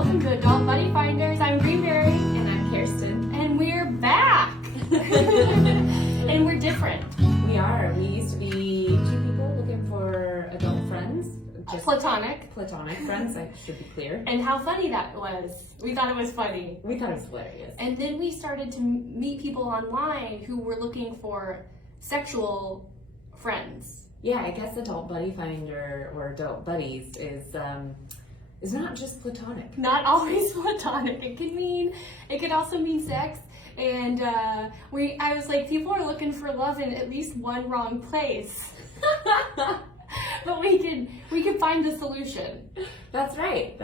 welcome to Adult Buddy Finders. I'm Greenberry. And I'm Kirsten. And we're back! And we're different. We are. We used to be two people looking for adult friends. Just platonic friends, I should be clear. And how funny that was. We thought it was funny. We thought it was hilarious. And then we started to meet people online who were looking for sexual friends. Yeah, I guess Adult Buddy Finder or Adult Buddies is not just platonic. Not always platonic. It could also mean sex. And I was like, people are looking for love in at least one wrong place. But we can find the solution. That's right.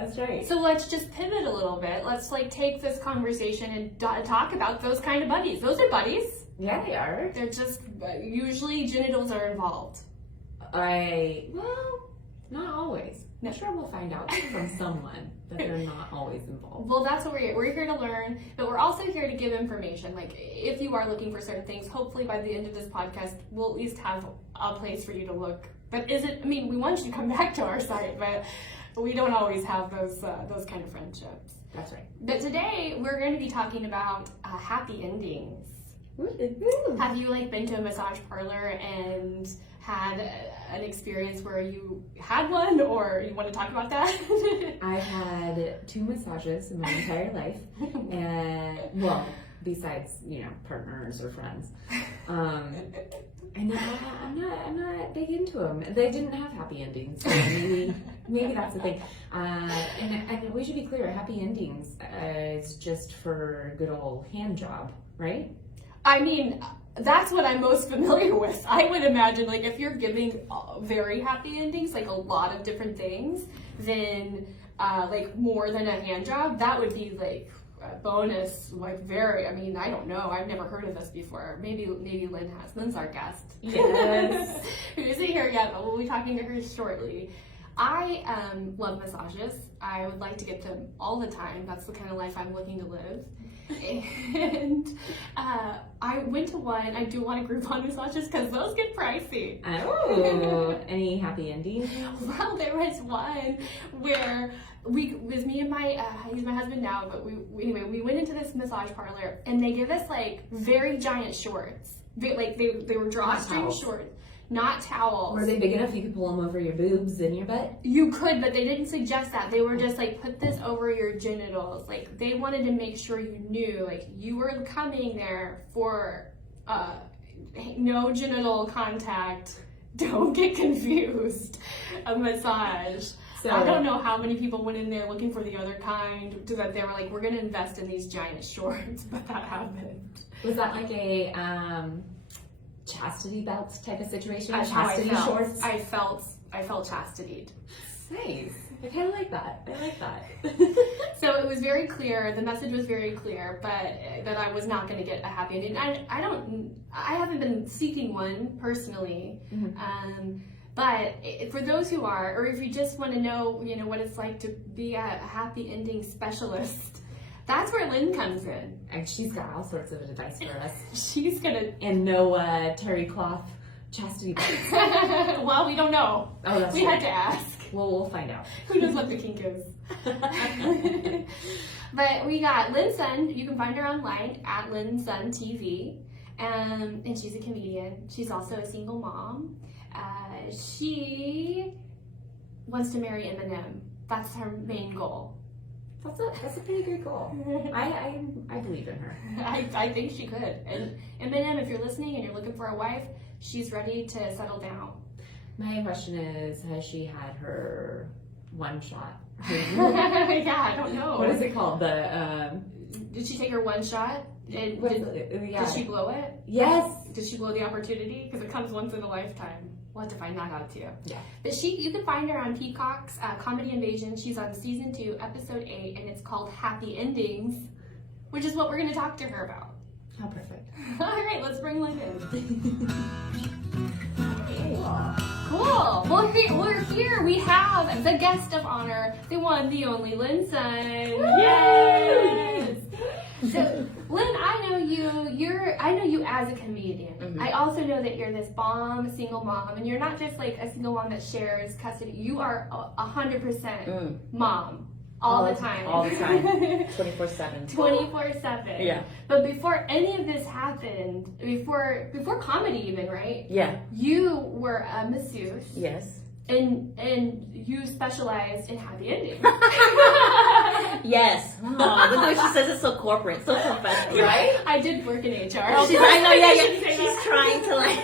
So let's just pivot a little bit. Let's take this conversation and talk about those kind of buddies. Those are buddies. Yeah, they are. They're just, usually genitals are involved. Not always. No. I'm sure we'll find out from someone that they're not always involved. Well, that's what we're here. We're here to learn, but we're also here to give information. Like, if you are looking for certain things, hopefully by the end of this podcast, we'll at least have a place for you to look. But we want you to come back to our site, but we don't always have those kind of friendships. That's right. But today, we're going to be talking about happy endings. Ooh. Have you been to a massage parlor and had an experience where you had one, or you want to talk about that? I had 2 massages in my entire life, and besides partners or friends, and I'm not big into them. They didn't have happy endings, so maybe that's the thing. And we should be clear: happy endings is just for a good old hand job, right? That's what I'm most familiar with. I would imagine, if you're giving very happy endings, a lot of different things, then, more than a hand job, that would be, a bonus, I don't know. I've never heard of this before. Maybe Lin has. Lin's our guest. Yes. Who isn't here yet, but we'll be talking to her shortly. I love massages. I would like to get them all the time. That's the kind of life I'm looking to live. And I went to one. I do a lot of Groupon massages because those get pricey. Oh, any happy endings? Well, there was one where with me and he's my husband now, but we went into this massage parlor and they give us very giant shorts. They were drawstring shorts. Not towels. Were they big enough you could pull them over your boobs and your butt? You could, but they didn't suggest that. They were just put this over your genitals. They wanted to make sure you knew, you were coming there for no genital contact. Don't get confused. A massage. So I don't know how many people went in there looking for the other kind, that they were we're going to invest in these giant shorts, but that happened. Was that a chastity belts type of situation? That's chastity how I felt. shorts? I felt chastitied. Nice. I kind of like that. I like that. So it was very clear. The message was very clear, but that I was not going to get a happy ending. I haven't been seeking one personally. Mm-hmm. But for those who are, or if you just want to know, what it's like to be a happy ending specialist, that's where Lin comes in. And she's got all sorts of advice for us. She's gonna... And no terry cloth chastity belts. Well, we don't know. Oh, that's we true. had to ask. Well, we'll find out. Who knows what the kink is? But we got Lin Sun. You can find her online at Lin Sun TV. And she's a comedian. She's also a single mom. She wants to marry Eminem. That's her main goal. That's a pretty good goal. I believe in her. I think she could. And Eminem, if you're listening and you're looking for a wife, she's ready to settle down. My question is, has she had her one shot? Yeah, I don't know. What is it called? Did she take her one shot? Did she blow it? Yes. Did she blow the opportunity? Because it comes once in a lifetime. We'll have to find that out too. Yeah. But you can find her on Peacock's Comedy Invasion. She's on season 2, episode 8, and it's called Happy Endings, which is what we're going to talk to her about. How perfect. All right, let's bring Lin in. Cool. Well, we're here. We have the guest of honor, the one, the only Lin Sun. Yes. So, Lin, I know you as a comedian. Mm-hmm. I also know that you're this bomb single mom, and you're not just a single mom that shares custody. You are 100% mom. all the time. All the time. 24/7. 24/7. Yeah. But before any of this happened, before comedy even, right? Yeah. You were a masseuse. Yes. And you specialized in happy endings. Yes. Oh, look at what she says. It's so corporate, so professional. Right? I did work in HR. I know, yeah. Shouldn't say She's that. trying to like.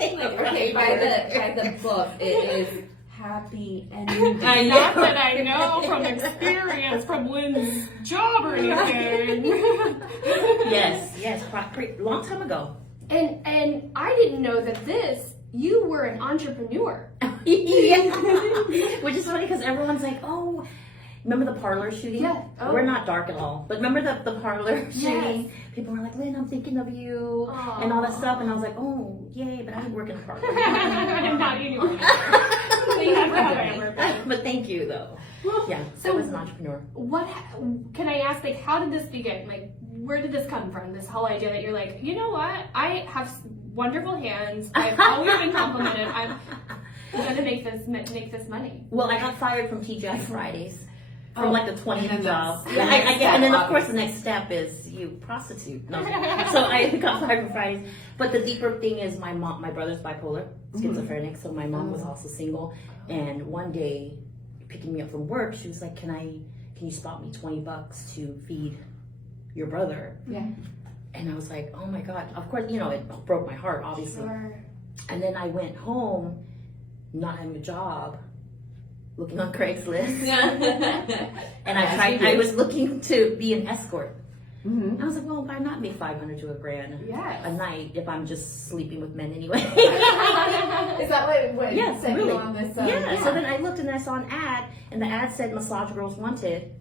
say the Okay, right by the book, it is happy ending. Not that I know from experience from Lynn's job or anything. Yes. Long time ago. And I didn't know that you were an entrepreneur. Yeah. Which is funny because everyone's like, oh, remember the parlor shooting? Yeah. Oh. We're not dark at all. But remember the parlor shooting? Yes. People were like, Lynn, I'm thinking of you and all that stuff. And I was like, oh, yay, but I didn't work in the parlor. I'm not anymore. They never have ever been. But thank you, though. Yeah, so I was an entrepreneur. What can I ask? Like, how did this begin? Like, where did this come from? This whole idea that you're like, you know what? I have wonderful hands. I've always been complimented. I'm gonna make this money. Well, I got fired from TGI Fridays. From Oh, like the 20th and job. that's- Yeah, I next get, and then step, of course the next step is you prostitute. No. So I got fired from Fridays. But the deeper thing is my brother's bipolar, schizophrenic, so my mom was also single. And one day, picking me up from work, she was like, can you spot me $20 to feed your brother? Yeah. And I was like, oh my God. Of course, it broke my heart, obviously. Sure. And then I went home, not having a job, looking on Craigslist. And I was looking to be an escort. Mm-hmm. I was like, well, why not make $500 to $1,000 Yes. a night if I'm just sleeping with men anyway? Is that what Yes, sent really. you on this? Yeah. So then I looked and I saw an ad, and the ad said massage girls wanted,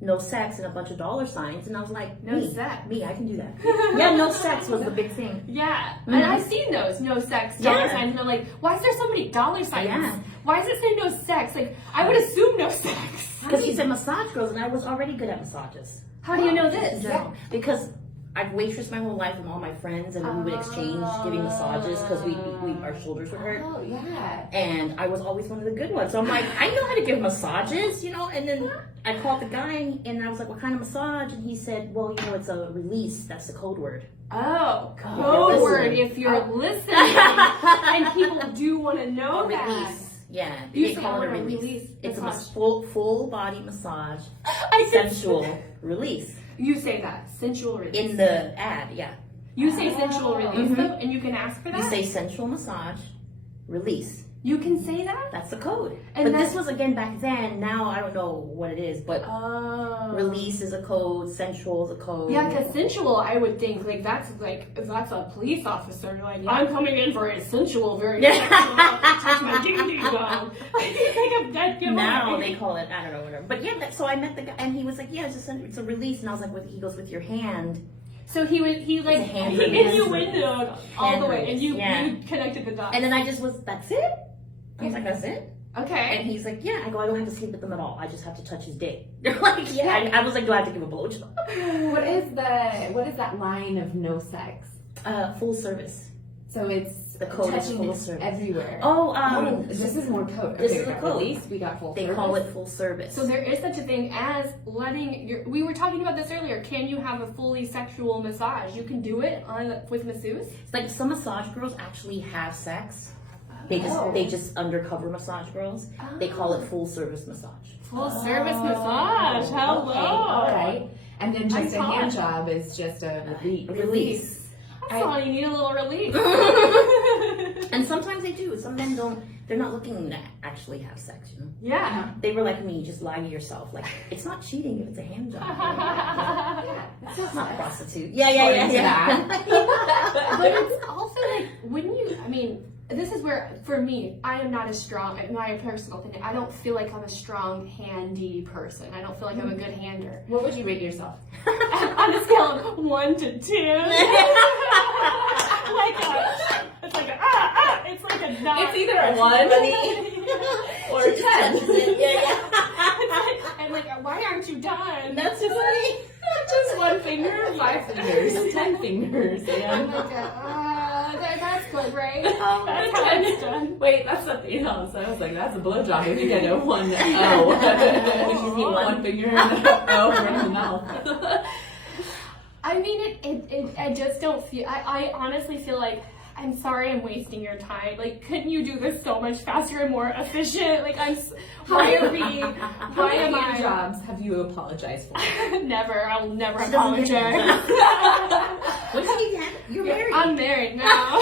no sex, and a bunch of dollar signs, and I was like, No me, sex. me, I can do that. Yeah, no sex was the big thing. Yeah, Mhm. and I've seen those no sex dollar Yeah. signs, and I'm like, why is there so many dollar signs? Yeah. Why does it say no sex? Like, I would assume no sex. Because she said massage girls, and I was already good at massages. How do you know In this? general. Because I've waitressed my whole life with all my friends, and we would exchange giving massages because our shoulders would hurt. Oh, yeah. And I was always one of the good ones. So I'm like, I know how to give massages, And then I called the guy, and I was like, what kind of massage? And he said, well, it's a release. That's the code word. Oh, you're code word listening. if you're listening. And people do want to know A that. release. Yeah, You they say, call I it a want a release. release It's a massage. full body massage, I can- sensual release. You say that. Sensual release. In the ad, yeah. You say sensual release, Mhm. though, and you can ask for that? You say sensual massage, release. You can say that? That's the code. And But that's- this was again back then. Now I don't know what it is, but Oh. release is a code, sensual is a code. Yeah, because sensual, I would think that's a police officer. Like, I'm coming in for a sensual, very sexual, touch my ding ding dong. It's like a dead giveaway. Now they call it, I don't know, whatever. But yeah, so I met the guy, and he was like, yeah, it's a release. And I was like, he goes with your hand. So he It's a hand hit release. you window all Hand the way, and you release, you connected the dots. And then I just that's it? I was like, that's it? Okay. And he's like, yeah. I go, I don't have to sleep with them at all. I just have to touch his dick. They're like, yeah. I was like, do I have to give a blowjob? What is that line of no sex? Full service. So it's The code is touching full service. everywhere. Oh, this is more code. this Okay, is a at code. least we got full they service. call it full service. So there is such a thing as we were talking about this earlier. Can you have a fully sexual massage? You can do it with masseuse. It's like some massage girls actually have sex. They just undercover massage girls. They call it full service massage. Full service massage. Hello. Okay, all right. And then just I a saw hand it. job is just a Release. That's all you need, a little relief. And sometimes they do. Some men they're not looking to actually have sex, Yeah. They were like me, just lie to yourself. Like, it's not cheating if it's a hand job. That's It's not nice. prostitute. Yeah. But it's also like, this is where, for me, I am not as strong, my personal opinion, I don't feel like I'm a strong, handy person. I don't feel like I'm a good hander. What would you rate yourself? On a scale of 1 to 10. It's like a not. It's either a 1 or a 10. Yeah. And like, why aren't you done? That's so funny. Just 1 finger, 5 fingers, 10 fingers. I'm And... like, that's good, right? That's how it's done. Wait, that's something else. I was like, that's a blowjob if you get a 1-0. finger in the over in the mouth. I mean, I just don't feel, I honestly feel like, I'm sorry I'm wasting your time. Like, couldn't you do this so much faster and more efficient? Like, why am I? Jobs have you apologized for? Never. I will never She doesn't get apologize. What do you have? You're married. I'm married now.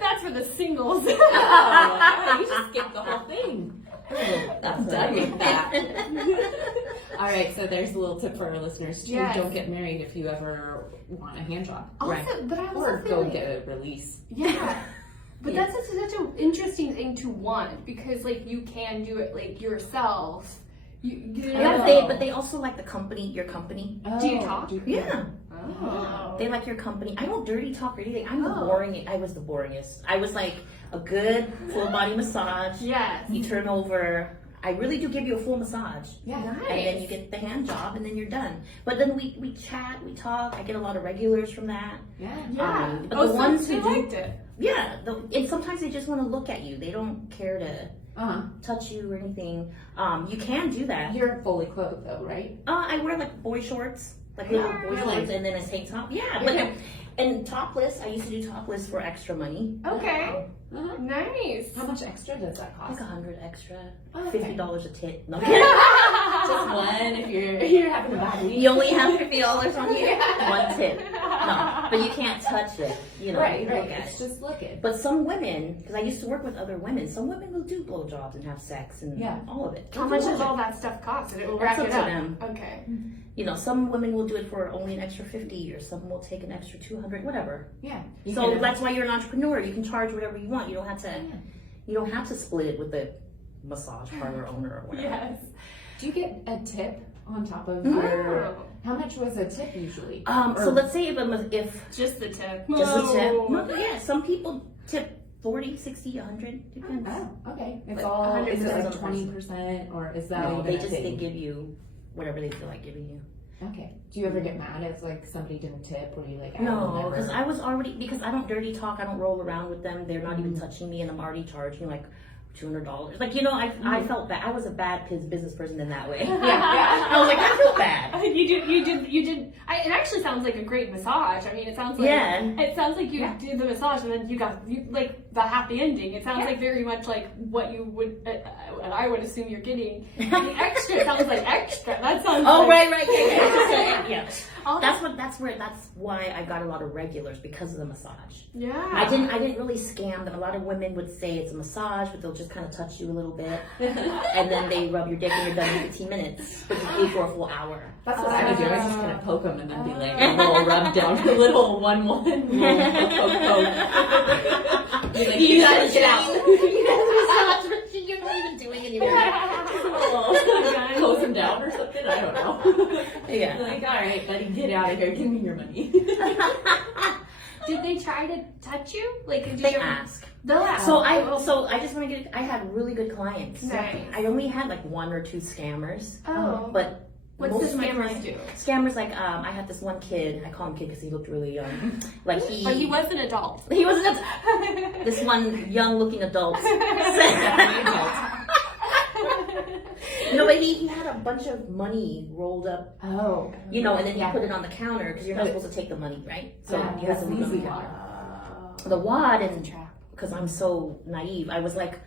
That's for the singles. Oh, you just skipped the whole thing. I'm done with that. All right, so there's a little tip for our listeners too. Yes. Don't get married if you ever want a hand job. Also, Right. but I also Or feel go like, get a release. yeah. But Yeah. that's such an interesting thing to want because, like, you can do it like yourself. You know? Yeah, but they also like the company, your company. Do you talk? Yeah. Oh. They like your company. I don't dirty talk or anything. I'm the Oh. boring. I was the boringest. I was like a good full body massage. Yes. You turn over. I really do give you a full massage. Yeah. Nice. And then you get the hand job, and then you're done. But then we chat, we talk. I get a lot of regulars from that. Yeah. Yeah. But Oh, the so ones they who do, liked it. yeah, and sometimes they just want to look at you. They don't care to Uh-huh. touch you or anything. You can do that. You're fully clothed though, right? I wear like boy shorts, like little boy really? shorts, and then a tank top. Yeah, but and topless. I used to do topless for extra money. Okay. Uh-huh. Nice. How much extra does that Like cost? $100 extra, Okay. $50 a tit. No, Just one if you're having a bad week. you only have $50 on you. One tip. No, but you can't touch it. You know, Right, you right. look at It's it. just looking. But some women, because I used to work with other women, some women will do blowjobs and have sex and Yeah. all of it. How much does all that stuff cost? It will That's wrap up it to up. them. Okay. You know, some women will do it for only an extra 50, or some will take an extra 200, whatever. Yeah. So that's why you're an entrepreneur. You can charge whatever you want. You don't have to. You don't have to split it with the massage parlor owner or whatever. Yes. Do you get a tip on top of Mhm. your? Oh, How much was a tip usually? So let's say if just the tip. just a tip. Whoa. No, yeah, some people tip 40, 60, 100, depends. Oh, okay. It's But all. Is it 100% like on the person. 20% or is that No, even they a just thing? they give you whatever they feel like giving you. Okay. Do you ever get mad if like somebody didn't tip or you like? I will No, never- because I was already because I don't dirty talk. I don't roll around with them. They're not even touching me, and I'm already charging like $200. Like, you know, I felt bad. I was a bad business person in that way. Yeah. I was like, I feel bad. You did. It actually sounds like a great massage. I mean, it sounds like it sounds like you did the massage and then you like the happy ending. It sounds like very much like what you would, and I would assume you're getting. The extra sounds like extra. That sounds. Oh, like, right, yeah. Yeah. all That's why I got a lot of regulars, because of the massage. Yeah. I didn't really scam them. A lot of women would say it's a massage, but they'll just kind of touch you a little bit, and then they rub your dick and you're done in 15 minutes, but you pay for a full hour. That's what I would do. I just kind of poke them and then be like a little rub down, a little one, little poke. Be like, you gotta get out. You're not even doing anything. Close them down or something. I don't know. Yeah. Like, all right, buddy, get out of here. Give me your money. Did they try to touch you? Like, did They you ask. They'll ask. So I just want to get. I had really good clients. Nice. I only had like 1 or 2 scammers. Oh. But What's most the of my scammers clients do? Scammers like I had this one kid. I call him kid because he looked really young. Like But he was an adult. He was an this one young looking adult. No, but he had a bunch of money rolled up, Oh. you know, and then he put it on the counter because you're not supposed to take the money, right? So you have to leave it on the counter. The wad, and because I'm so naive, I was like,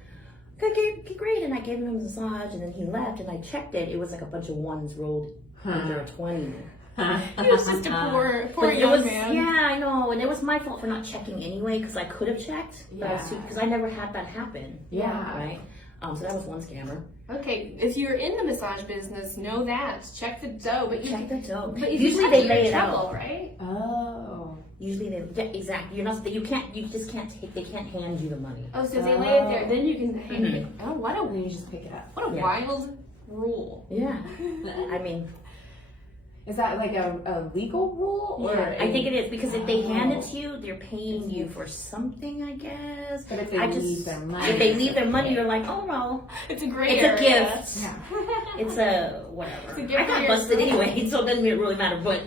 okay, great, and I gave him a massage, and then he left, and I checked it. It was like a bunch of ones rolled under a 20. He was just a poor But young man. Yeah, I know, and it was my fault for not checking anyway, because I could have checked, but because I never had that happen. Yeah. Right. So that was one scammer. Okay, if you're in the massage business, know that. Check the dough, but Check the dough. But Usually they lay it out. right? Oh. Usually exactly. You're not. You just can't take. They can't hand you the money. Oh, so they lay it there, then you can hang it. Oh, what And then you just pick it up. a wild rule. Yeah. I mean, Is that like a legal rule? Or I think it is, because if they hand it to you, they're paying you for something, I guess. But if they leave their money. If they leave their money, you're like, oh no, It's a great it's a gift. Yeah. It's a whatever. It's a gift I got for busted yourself. anyway, so it doesn't really matter. But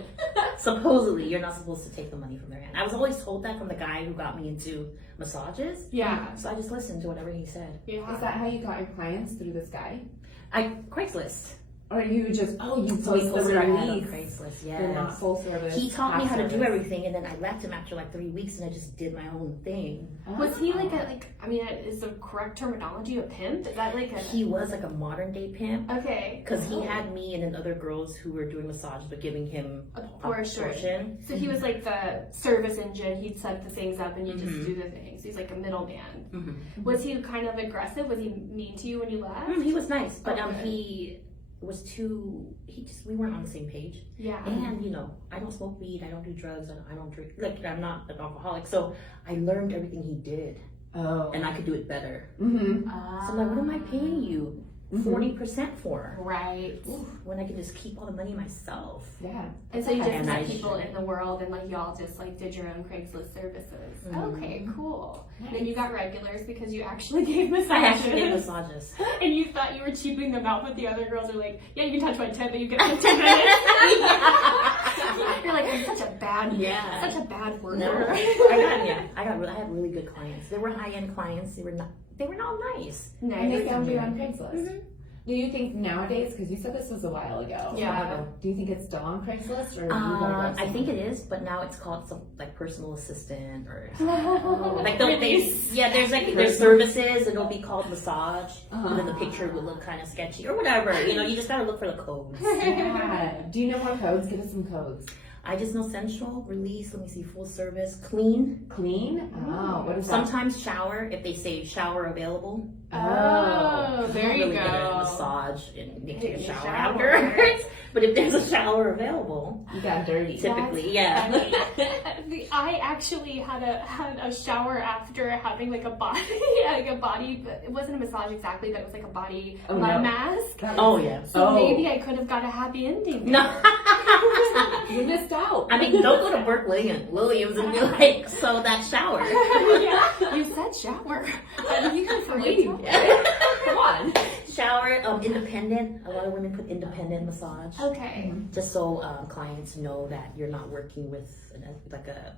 supposedly, you're not supposed to take the money from their hand. I was always told that from the guy who got me into massages. Yeah. So I just listened to whatever he said. Yeah. Is that how you got your clients, through this guy? Craigslist. Or you just, you So he post the posted our ad on release, Craigslist, but not yes. full service. He taught me half how to do service. everything, and then I left him after like 3 weeks, and I just did my own thing. Was he like is the correct terminology a pimp? Is that like a... He was like a modern day pimp. Okay. Because he had me and then other girls who were doing massage but giving him A a portion. portion. So he was like the service engine. He'd set the things up and you just do the things. He's like a middleman. Mm-hmm. Was he kind of aggressive? Was he mean to you when you left? He was nice, but Okay. he was we weren't on the same page. Yeah. And I don't smoke weed, I don't do drugs, I don't drink, like I'm not an alcoholic. So I learned everything he did, and I could do it better. Mm-hmm. So I'm like, what am I paying you 40% for? Right. When I can just keep all the money myself. Yeah. And so you just And met I people in the world and like y'all just like did your own Craigslist services. Okay, cool. Nice. And you got regulars because you actually gave massages. I actually did massages. And you thought you were cheaping them out, but the other girls are like, yeah, you can touch my tip, but you get 15 minutes. You're like, I'm such a bad worker. No, I had really good clients. They were high-end clients. They were not nice. And they Nice. found you on Craigslist. Do you think nowadays, because you said this was a while ago, Yeah. do you think it's still on Craigslist, or you gotta go I think it is, but now it's called some like personal assistant or Oh, like there's services and it'll be called massage, and then the picture will look kind of sketchy or whatever. You just gotta look for the codes. Yeah. Do you know more codes? Give us some codes. I just know sensual, release. Let me see, full service, clean. Clean? Oh, what is that? Sometimes shower if they say shower available. Oh, there I'm you really good at go. massage and they take a Take a shower shower. afterwards. But if there's a shower available, You got dirty. typically, yeah. I actually had a shower after having like a body, but it wasn't a massage exactly, but it was like a body mask. Oh yeah. So maybe I could have got a happy ending. No. You missed out. I mean, don't go to Burke Williams and be like, so that shower. Yeah, you said shower. You can forget. Come on. Shower, independent. A lot of women put independent massage. Okay. Just so clients know that you're not working with like a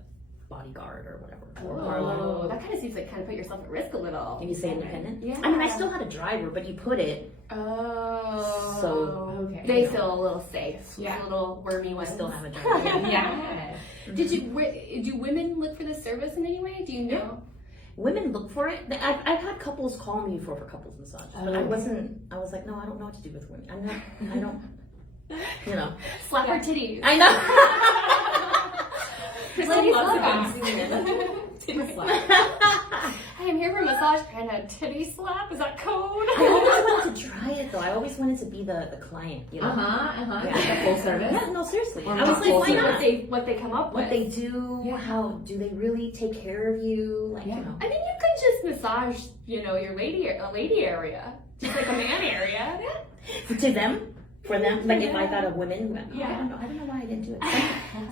bodyguard or whatever. Oh, that kind of seems like kind of put yourself at risk a little. And you say independent? Yeah. I mean, I still had a driver, but you put it. Oh. So, okay. They feel a little safe. Yeah. A little wormy I ones. still have a driver. Yeah. Do women look for this service in any way? Do you know? Women look for it. I've had couples call me for couples massage, but I okay. wasn't. I was like, no, I don't know what to do with women. I don't. Slap her titties. I know. Titty Lots slap. Titty slap. Hey, I'm here for a massage and a titty slap. Is that code? I always wanted to try it though. I always wanted to be the client. Yeah. Full service. Yeah, no, seriously. Or I was not like, full why service. not? What they come up with. What they do? Yeah. How do they really take care of you? Like, Yeah. I mean, you could just massage, your lady area, just like a man area. To them, for them, like if I thought of women, Yeah. I don't know why I didn't do it.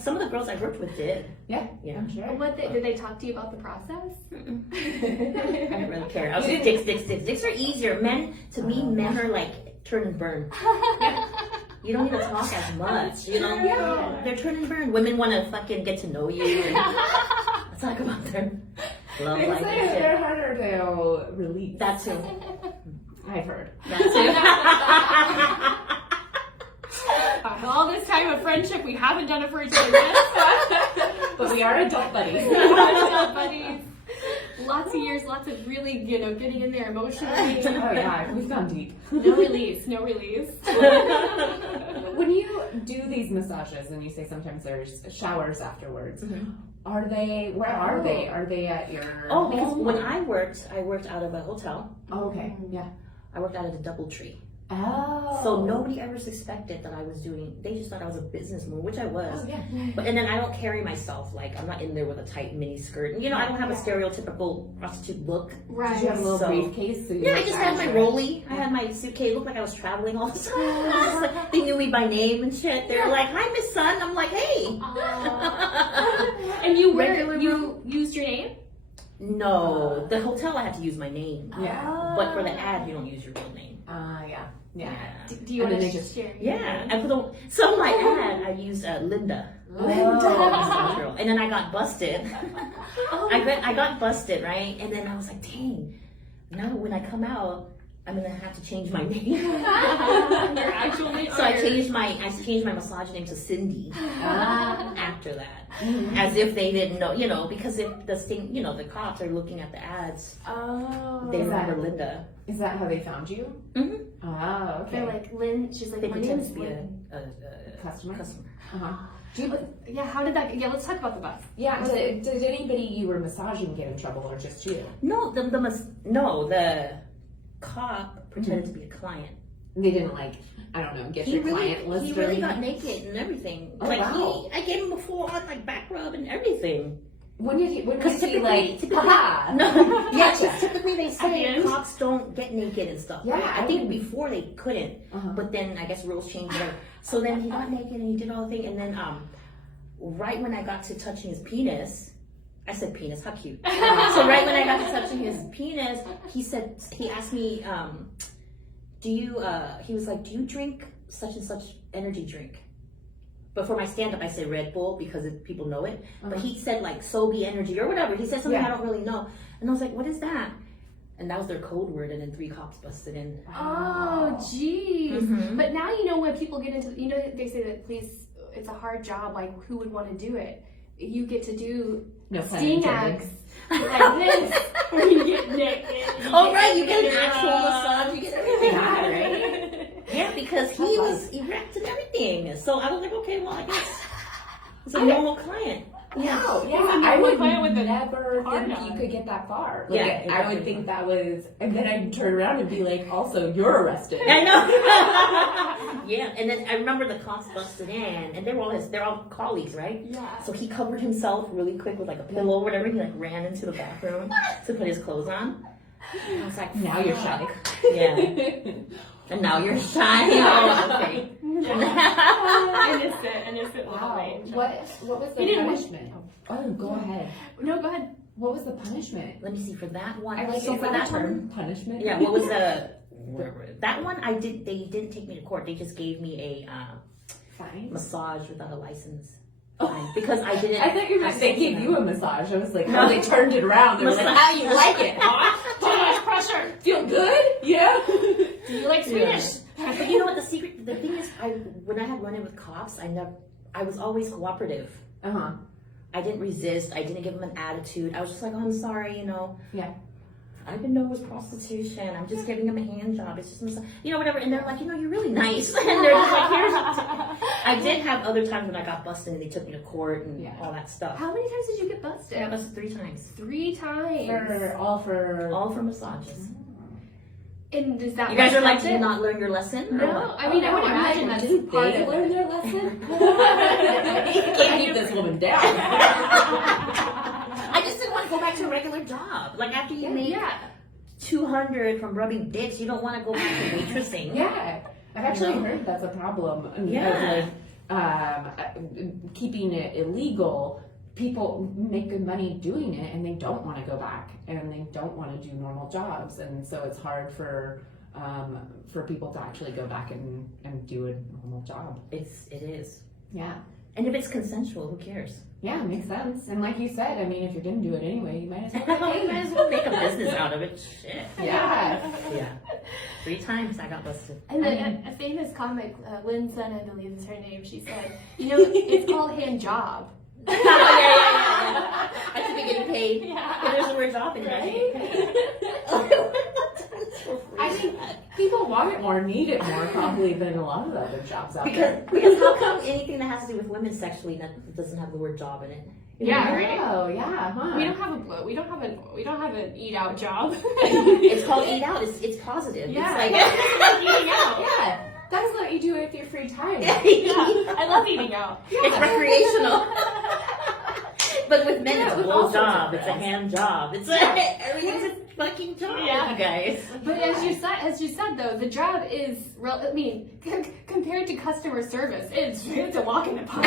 Some of the girls I worked with did. Yeah. Yeah. I'm sure. Did they talk to you about the process? I didn't really care. I was like, dicks. Dicks are easier. To me, men are like turn and burn. You don't need to talk as much, Yeah. They're turn and burn. Women want to fucking get to know you and talk about their love life and shit. They're harder to release. That too. I've heard. That too. All this time of friendship, we haven't done it for each other yet. But we are adult buddies. Adult buddies. Lots of years, lots of really, getting in there emotionally. Oh yeah, we've gone deep. No release. When you do these massages and you say sometimes there's showers afterwards, where are they? Are they at your Because home? when I worked out of a hotel. Oh, okay. Yeah. I worked out at a DoubleTree. Oh. So nobody ever suspected that I was they just thought I was a businesswoman, which I was. Oh, yeah. And then I don't carry myself like, I'm not in there with a tight mini skirt. And, I don't have a stereotypical prostitute look. Right. Did you have a little So- briefcase? So you Yeah, I look just had my casual? rollie. I had my suitcase. It looked like I was traveling all the time. It was just like, they knew me by name and shit. They were like, "Hi, Miss Sun." I'm like, "Hey." And you Regular used your name? No, the hotel I had to use my name. Yeah. But for the ad, you don't use your real name. Yeah. Yeah. Do you And want then to they just- share? Yeah, I put some of my ad. I used Linda. Oh. And then I got busted. Oh. I got busted, right? And then I was like, dang. Now when I come out, I'm gonna have to change my name. Your actual name. So I changed my massage name to Cindy after that, as if they didn't know, because if the cops are looking at the ads, Oh. they remember Linda. Is that how they found you? Mm-hmm. Oh, okay. They're like Lynn. She's like, They my pretend name's to be Lynn. a Customer? customer. Yeah. How did that? Yeah. Let's talk about the bus. Yeah, did anybody you were massaging get in trouble or just you? No, the cop pretended to be a client. They didn't get your client list He or really anything? got naked and everything. Oh, wow. I gave him a full on back rub and everything. When was he typically, haha? No, yeah, Gotcha. typically they At the say end? cops don't get naked and stuff. Yeah, right? I think before they couldn't, Uh-huh. but then I guess rules changed. Whatever. So then he got naked and he did all the thing, and then right when I got to touching his penis, I said penis, how cute. So right when I got to touching his penis, he asked me, he was like, do you drink such and such energy drink? But for my stand-up, I say Red Bull because people know it. But he said like Sobe Energy or whatever. He said something I don't really know. And I was like, what is that? And that was their code word. And then 3 cops busted in. Oh, jeez. Mhm. But now when people get into, they say that police, it's a hard job. Like, who would want to do it? You get to do No pun sting intended. acts like this, where you get naked. Oh, right, you get an your, actual massage. You get everything. Yeah, right? Yeah, because he That's was erect and everything. So I was like, okay, well, I guess it's a normal client. No, He's a I normal would client with a never hard think on. you could get that far. Yeah, I exactly. would think that was, and then I'd turn around and be like, also, you're arrested. I know. Yeah, and then I remember the cops busted in, and they're all colleagues, right? Yeah. So he covered himself really quick with like a pillow or whatever. He like ran into the bathroom to put his clothes on. And I was like, Now you're fuck. shy. Yeah. And now you're shy. Oh, okay. Innocent little Wow. range. What was the He didn't- punishment? Oh, go ahead. No, go ahead. What was the punishment? Let me see for that one. I like so is for that that a term? one, Punishment? yeah. What was that one? They didn't take me to court. They just gave me a Fine. massage without a license. Because I didn't. I thought you were have they sex gave with you a them. massage. I was like, No. oh, they turned it around. They were like, Massage. how do you like it? Huh? Too much pressure. Feel good? Yeah. Do you like Swedish? But you know what? The thing is, when I had run in with cops, I was always cooperative. Uh-huh. I didn't resist. I didn't give them an attitude. I was just like, oh, I'm sorry, Yeah. I didn't know it was prostitution. I'm just giving them a hand job. It's just, whatever. And they're like, you're really nice. And they're just like, here's. I did have other times when I got busted and they took me to court and all that stuff. How many times did you get busted? I got busted 3 times. 3 times. All for All for massages. And does that You guys are like, reflect did you it? not learn your lesson? Or No, what? I mean, I would I'm imagine like, that's did part they of learn it. their lesson? Can't keep this woman down. I just didn't want to go back to a regular job. Like after you make Yeah. 200 from rubbing dicks, you don't want to go back to waitressing. Yeah, I've actually heard that's a problem. Yeah. Keeping it illegal, people make good money doing it, and they don't want to go back, and they don't want to do normal jobs, and so it's hard for people to actually go back and do a normal job. It is. Yeah. And if it's consensual, who cares? Yeah, makes sense. And like you said, I mean, if you're gonna do it anyway, you might as well. You might as well make a business out of it. Shit. Yeah. Yeah. 3 times I got busted. And then a famous comic, Lin Sun, I believe is her name, she said, it's called hand job. Yeah. I should be getting paid. Yeah. But there's the word job in it. I should get paid. I think people want it more, need it more, probably than a lot of the other jobs out there. Because how come anything that has to do with women sexually doesn't have the word job in it? Yeah, right? Oh, yeah, huh? We don't have an eat out job. It's called eat out. It's positive. Yeah. It's Like eating out. Yeah, that's what you do with your free time. like Yeah, I love eating out. it's recreational. But with men, Yeah, it's a with blow all sorts of job. It's a girls. hand job. It's everything's a fucking job, Yeah. you guys. But as you said though, the job is compared to customer service, it's a walk in the park.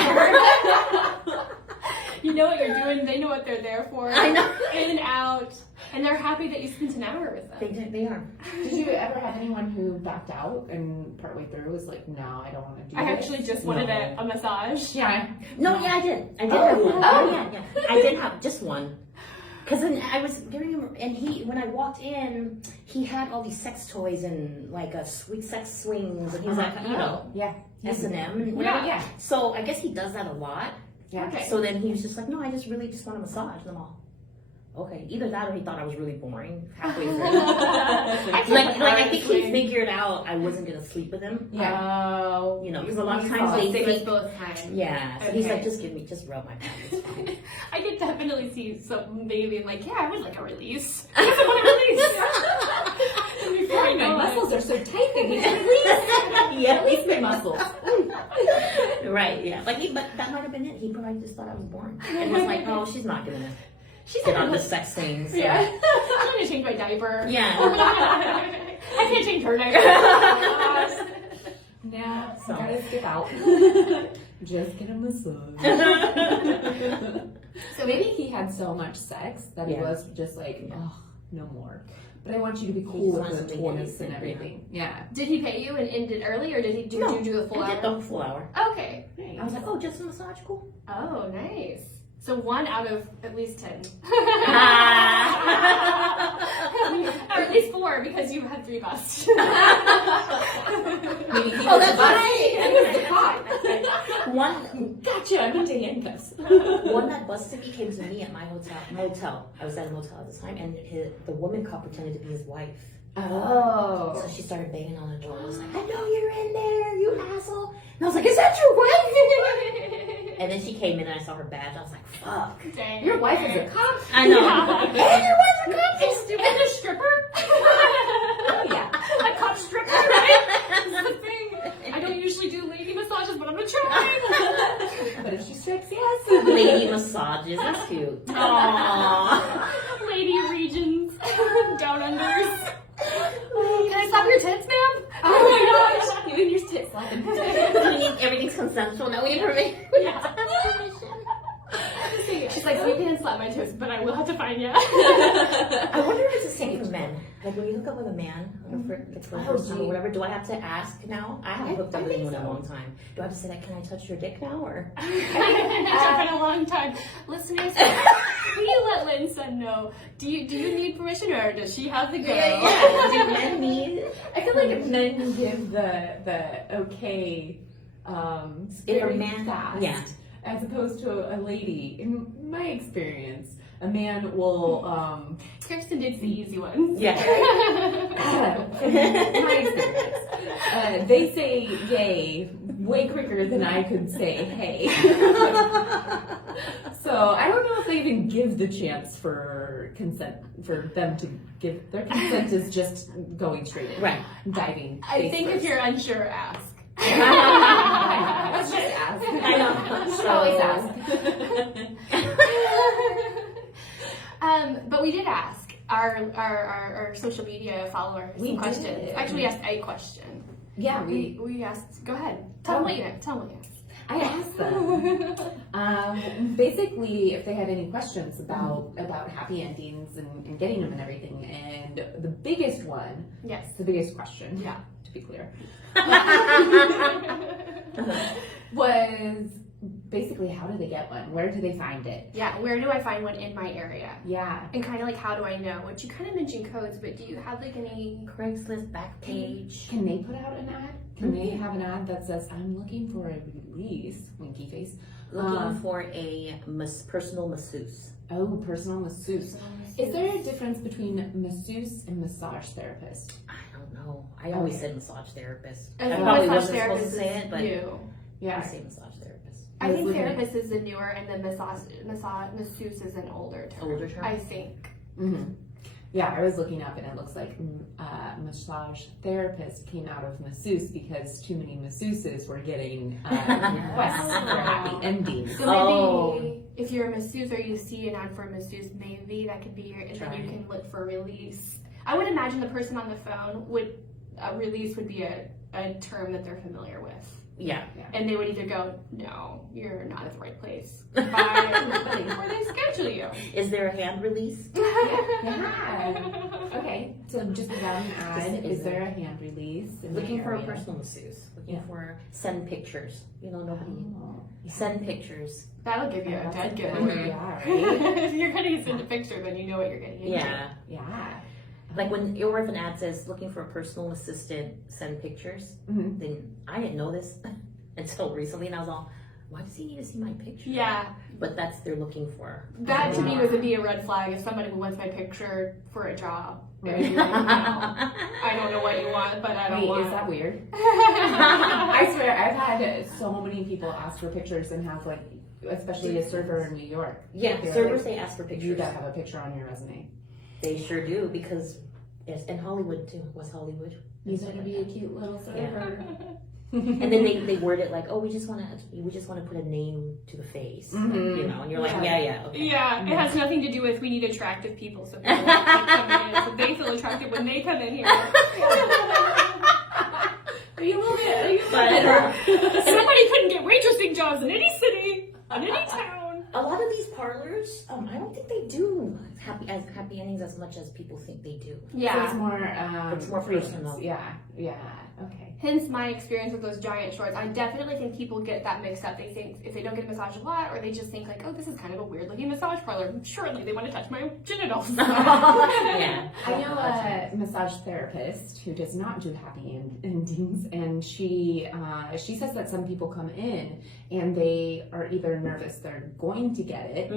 You know what you're doing. They know what they're there for. I know. In and out, and they're happy that you spent an hour with them. They are. Did you ever have anyone who backed out and partway through was like, no, I don't want to do I this? actually just wanted a massage. Yeah. No, yeah, I did. I did Oh. have one. Oh. Yeah. I did have just one. Because then I was giving him, and when I walked in, he had all these sex toys and like a sweet sex swings, and he was like, yeah, S&M and whatever. Yeah. So I guess he does that a lot. Yeah. Okay. So then he was just like, no, I just really just want a massage. And I'm all, okay. Either that or he thought I was really boring halfway through. I think he figured out I wasn't gonna sleep with him. Yeah. Because a lot of times they think, both times. yeah. So he's like, just rub my back. It's fine. I could definitely see some baby like, yeah, I would like a release. I guess I want a release. Before I My know muscles are so tight they need to release. Yeah. Release my muscles. Right, yeah. But that might have been it. He probably just thought I was boring. And was like, oh, she's not gonna She's get not on gonna the sex thing. So. Yeah. I'm gonna change my diaper. Yeah. I can't change her diaper. Nah, so gotta skip out. Just get a massage. So maybe he had so much sex that he was just like, oh, no more. But I want you to be cool with the toys and everything. Yeah. Did he pay you and end it early, or did you do the full I hour? did the full hour. Okay. Nice. I was like, oh, just a massage, cool. Oh, nice. So 1 out of at least 10. Or at least 4 because you had 3 busts. Maybe he was that's the boss. right. He was the cop. One Gotcha, I'm into handcuffs. one that busted me came to me at my hotel. I was at a motel at the time, and the woman cop pretended to be his wife. Oh. So she started banging on the door. I was like, I know you're in there, you asshole. And I was like, is that your wife? And then she came in and I saw her badge. I was like, fuck. Dang. Your wife is a cop? I know. Yeah. And your wife's a cop? It's stupid. And a stripper? Oh, yeah. A cop stripper, right? That's the thing. I don't usually do lady massages, but I'm gonna try. But if she strikes, yes. Lady massages. That's cute. Aww. Lady regions. Down unders. Can I slap your tits, ma'am? Oh my gosh. You and your tits slapping. Everything's consensual. Now we need permission. She's like, you can slap my toes, but I will have to find you. I wonder if it's the same for men. Like when you hook up with a man, for the first time or whatever, do I have to ask now? I haven't hooked up with anyone in a long time. Do I have to say that, can I touch your dick now? Or It's been a long time. Listeners, will you let Lin Sun know? Do you need permission, or does she have the go? Yeah. Do men need? I feel like if men give the okay, If a very man, fast, yeah. as opposed to a lady. In my experience, a man will Kirsten did the easy ones. Yeah. in my experience, they say yay way quicker than I could say hey. So I don't know if they even give the chance for consent for them to give their consent is just going straight in, Right. diving. I face think first. if you're unsure, ask. Let's just ask. I know. Just always ask. But we did ask our social media followers We some did. questions. Actually, we asked a question. Yeah, We asked. Go ahead. Tell them what you asked. I asked them. Basically, if they had any questions about happy endings and getting them and everything. And the biggest one, Yes. the biggest question, Yeah. to be clear, was basically how do they get one? Where do they find it? Yeah. Where do I find one in my area? Yeah. And kind of like, how do I know? Which you kind of mentioned codes, but do you have like any? Craigslist back page. Can they put out an ad? Can they have an ad that says, I'm looking for a release, winky face, Looking for a personal masseuse. oh, personal masseuse. Is there a difference between masseuse and massage therapist? I don't know. I always said massage therapist. I I think probably massage wasn't supposed to therapist say is it, but new. I Yeah. say massage therapist. I think Listening. therapist is the newer, and then masseuse is an older term. Older term? I think. Mm-hmm. Yeah, I was looking up and it looks like massage therapist came out of masseuse because too many masseuses were getting requests for happy endings. So maybe if you're a masseuse or you see an ad for a masseuse, maybe that could be your, and then you can look for release. I would imagine the person on the phone a release would be a a term that they're familiar with. Yeah. And they would either go, no, you're not at the right place. Bye. Or they schedule you. Is there a hand release? Yeah. Okay. So just without an ad, is there a hand release? Looking for a personal masseuse. Looking for send pictures. Nobody. Send pictures. That'll give you a dead giveaway. Mhm. Yeah, right? If you're getting sent a picture, then you know what you're getting into. Yeah. Yeah. Like if an ad says looking for a personal assistant, send pictures, then I didn't know this until recently, and I was all, why does he need to see my picture? Yeah. But they're looking for. That to me would be a red flag if somebody wants my picture for a job. Right. You're like, no, I don't know what you want, but I don't want. Is that weird? I swear, I've had so many people ask for pictures and have especially a server in New York. Yeah, They're servers, like, they ask for You pictures. gotta have a picture on your resume. They sure do, because in Hollywood too. West Hollywood. You better be a cute little server. And then they word it like, oh, we just want to put a name to the face, Mhm. and you're like, Yeah. yeah, okay. Yeah, it has nothing to do with we need attractive people, so people come in, so they feel attractive when they come in here. Are you a little bit? Somebody couldn't get waitressing jobs in any city, in any town. A lot of these parlors, I don't think they do happy endings as much as people think they do. So Yeah. it's more personal. freelance. Yeah. Okay. Hence my experience with those giant shorts. I definitely think people get that mixed up. They think if they don't get a massage a lot, or they just think like, oh, this is kind of a weird looking massage parlor. Surely they want to touch my genitals. Yeah. I know a massage therapist who does not do happy endings, and she says that some people come in and they are either nervous they're going to get it,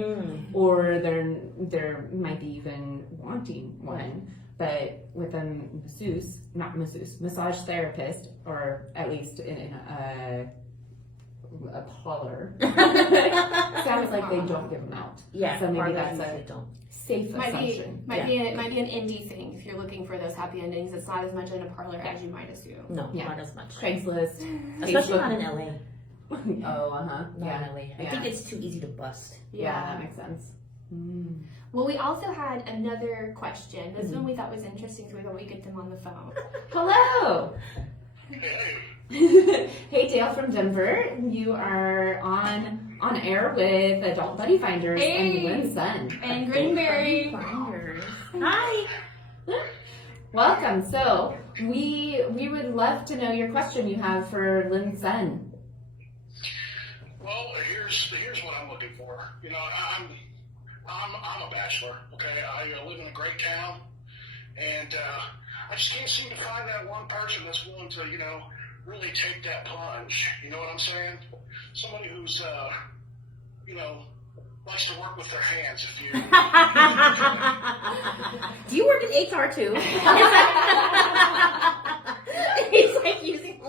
or they're might be even wanting one. But with a massage therapist, or at least in a parlor, sounds like they don't give them out. Yeah. So maybe parlors that's usually a don't. safe assumption. Might be an indie thing if you're looking for those happy endings. It's not as much in a parlor as you might assume. No, Yeah. not as much. Craigslist, Especially Facebook. not in LA. Oh, Not in LA. I Yeah. think it's too easy to bust. Yeah, that makes sense. Well, we also had another question. This one we thought was interesting, so we thought we'd get them on the phone. Hello. Hey, Dale from Denver. You are on air with Adult Buddy Finders and Lin Sun. And Grinberry. Hi. Welcome. So we would love to know your question you have for Lin Sun. Well, here's what I'm looking for. I'm a bachelor. Okay, I live in a great town, and I just can't seem to find that one person that's willing to, really take that plunge. You know what I'm saying? Somebody who's, likes to work with their hands. If you. Do you work in HR too? He's like using.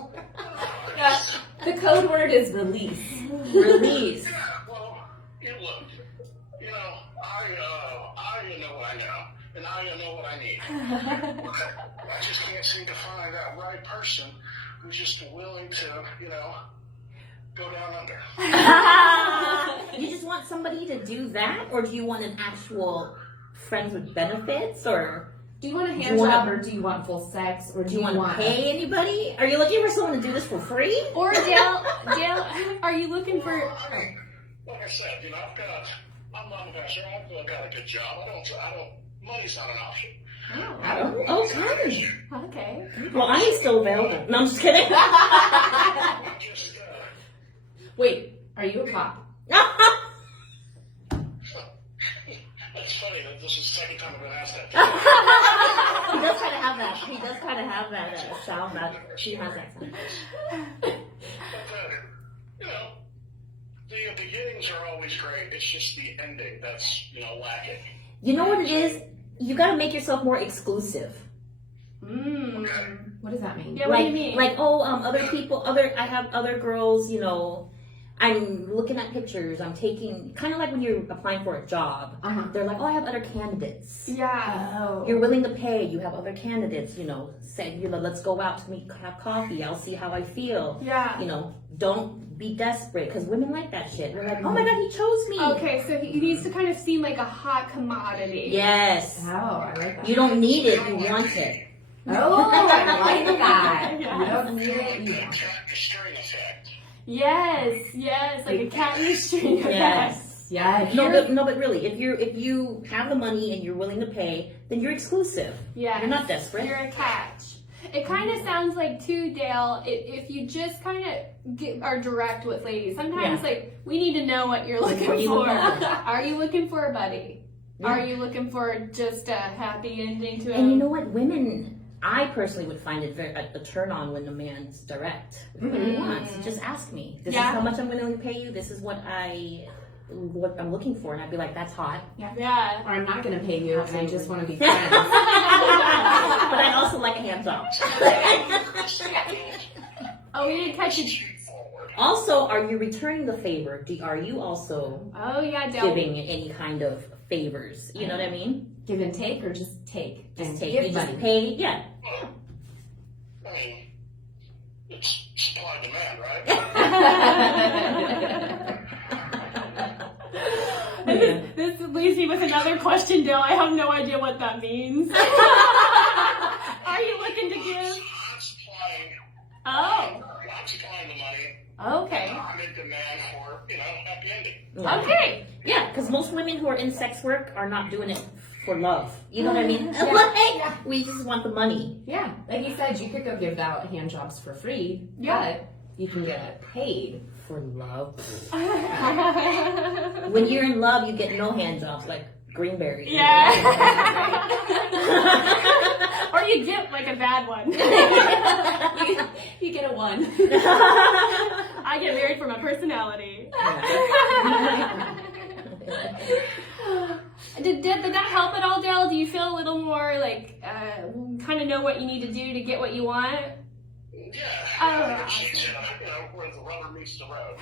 The code word is release. Release. Yeah, well, look, I know what I know, and I know what I need. I just can't seem to find that right person who's just willing to, go down under. You just want somebody to do that, or do you want an actual friends with benefits, or Do you want a hand job, or do you want full sex, or do you want to want pay anybody? Are you looking for someone to do this for free? Or Dale, are you looking for? Well, I mean, like I said, I'm not a bachelor. I've got a good job. Money's not an option. Okay. Okay. Well, I am still available. No, I'm just kidding. Just, Wait, are you a cop? It's funny that this is the second time I've been asked that. He does kind of have that. He does kind of have that sound. That she has that sound. But, the beginnings are always great. It's just the ending that's, You lacking. know what it is? You got to make yourself more exclusive. What does that mean? Yeah, what do you mean? Other people, I have other girls, I'm looking at pictures, I'm taking, kind of like when you're applying for a job, they're like, oh, I have other candidates. Yeah. Oh. You're willing to pay, you have other candidates, say, let's go out to meet, have coffee, I'll see how I feel. Yeah. Don't be desperate, because women like that shit. They're like, oh my God, he chose me. Okay, so he needs to kind of seem like a hot commodity. Yes. Oh, I like that. You don't need it, you want it. Oh, I like that. Yeah. You don't need Like it a either. cat restraint effect. Yes, like a cat in the string effect. Yes. Yeah. No, but really, if you have the money and you're willing to pay, then you're exclusive. Yeah. You're not desperate. You're a catch. It kind of sounds like too, Dale, if you just kind of are direct with ladies. Sometimes, like, we need to know what you're looking What are you for. looking for? Are you looking for a buddy? Yeah. Are you looking for just a happy ending to And you know what? Women, I personally would find it a turn on when the man's direct. What he wants. Just ask me. This is how much I'm willing to pay you. This is what I'm looking for. And I'd be like, that's hot. Yeah. Or I'm not going to pay you. I Absolutely. just want to be friends. But I also like a hand job. Oh, we didn't catch it. Straightforward. Also, are you returning the favor? Are you also Oh, yeah, Dale. giving any kind of favors? You know what I mean? Give and take or just take? Just and take. give You money. just pay. Yeah. I mean, it's supply and demand, right? This leaves me with another question, Dale. I have no idea what that means. Are you looking to give? I'm supplying. Oh, I'm supplying the money. okay. I'm in demand for, happy ending. Okay. Yeah, because most women who are in sex work are not doing it for love. You know what I mean? Yeah. Like, we just want the money. Yeah, like you said, you could go give out hand jobs for free, Yeah. but you can get it paid. For love. When you're in love, you get no hand jobs like greenberry. Yeah. Or you get like a bad one. You get a 1. I get married for my personality. Did that help at all, Dale? Do you feel a little more like kind of know what you need to do to get what you want? Yeah. Oh, She said, where the rubber meets the road.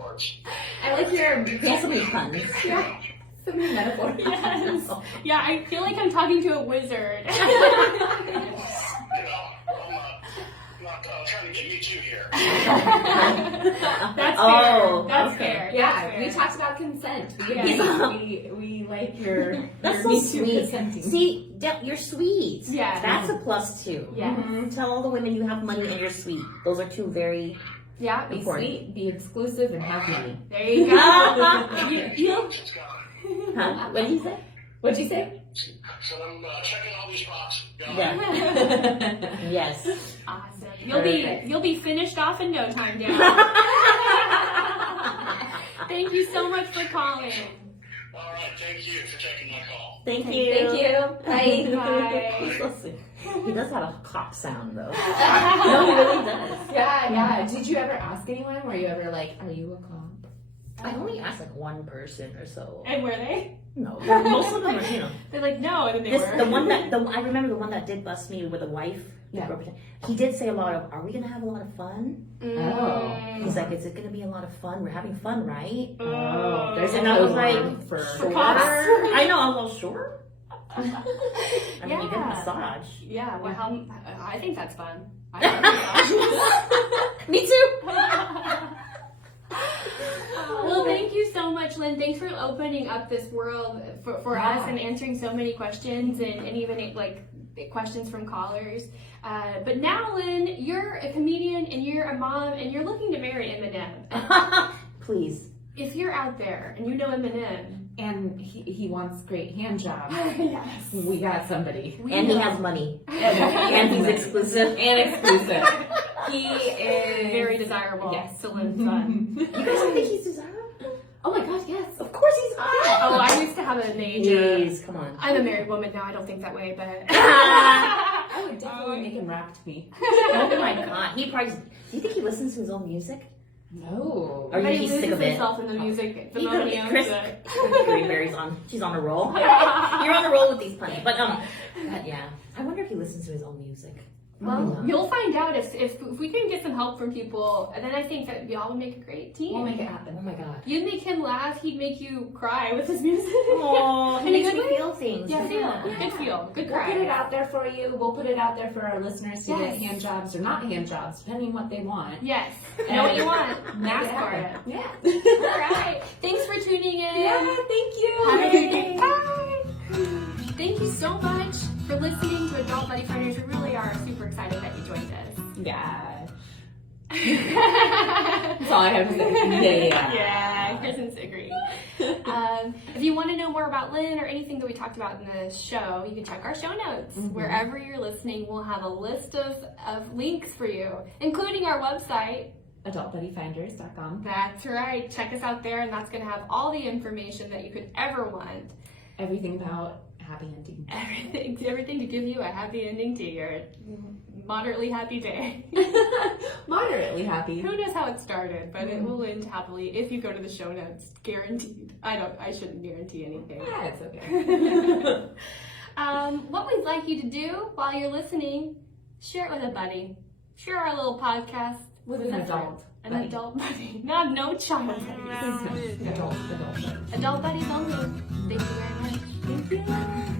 Words. I like your He has so many puns. yeah, so many metaphors. Yes. Yeah, I feel like I'm talking to a wizard. I'm not trying to get you two here. That's Oh, fair. That's okay. fair. Yeah, That's we fair. talked about consent. Yeah. We like your That's your so Me Too sweet. consenting. See, you're sweet. Yeah. That's a plus too. Yeah. Tell all the women you have money and you're sweet. Those are two very Yeah. Be important. sweet, be exclusive, and have money. There you go. you, She's gone. Huh? What did you say? What'd you say? So I'm checking all these boxes. Yeah. Yes. awesome. Perfect. You'll be finished off in no time, Dale. Thank you so much for calling. All right, thank you for taking my call. Thank you. Thank you. Bye. Bye. Listen, he does have a cop sound though. No, he really does. Yeah. Did you ever ask anyone? Were you ever like, are you a cop? I only asked like one person or so. And were they? No, most of them are, They're like, no, and then they were. the one that I remember the one that did bust me with a wife. Yeah. He did say a lot of, are we gonna have a lot of fun? Oh. He's like, is it gonna be a lot of fun? We're having fun, right? Oh, there's And I was like, code for sure. cops. I know, I was all sure. I mean, you get a Yeah. massage. Yeah, well, I think that's fun. I Me too. Well, thank you so much, Lynn. Thanks for opening up this world for us and answering so many questions and even like questions from callers. But now, Lynn, you're a comedian and you're a mom and you're looking to marry Eminem. Please. If you're out there and you know Eminem, And he wants great hand jobs. yes, We got somebody. And he has money. And he's exclusive. And exclusive. He is very desirable. Yes. To Lin Sun. You guys don't think he's desirable? Oh my gosh, yes. Of course he's hot. Oh, I used to have a major. Jeez, come on. I'm a married woman now. I don't think that way, but. I would definitely make him rap to me. Oh my god. He probably. Do you think he listens to his own music? No. Or But he's he sick loses of it? himself in the music the He moment he could- owns Chris- it. Greenberry's on. She's on a roll. You're on a roll with these punny. But yeah. I wonder if he listens to his own music. Well, you'll find out if we can get some help from people, and then I think that y'all would make a great team. We'll make it happen. Oh my god. You'd make him laugh. He'd make you cry with his music. Oh, he In a makes good me way? feel things. Yeah, Yeah. good feel, good We'll cry. put it out there for you. We'll put it out there for our listeners to get Yes. hand jobs or not hand jobs, depending on what they want. Yes, know what you want. Ask for it. Yeah. All right. Thanks for tuning in. Yeah, thank you. Have a good day. Bye. Thank you so much. for listening to Adult Buddy Finders. We really are super excited that you joined us. Yeah. That's all I have to say. Yeah. Yeah, Kristen's agreeing. If you want to know more about Lynn or anything that we talked about in the show, you can check our show notes. Wherever you're listening, we'll have a list of links for you, including our website. AdultBuddyFinders.com. That's right. Check us out there, and that's going to have all the information that you could ever want. Everything about happy ending. Everything to give you a happy ending to your moderately happy day. Moderately happy. Who knows how it started, but it will end happily if you go to the show notes. Guaranteed. I shouldn't guarantee anything. Yeah, it's okay. What we'd like you to do while you're listening, share it with a buddy. Share our little podcast With an adult. An buddy. adult buddy. No child buddies. Adult buddy. Adult buddies only. Thank you very much. Thank you.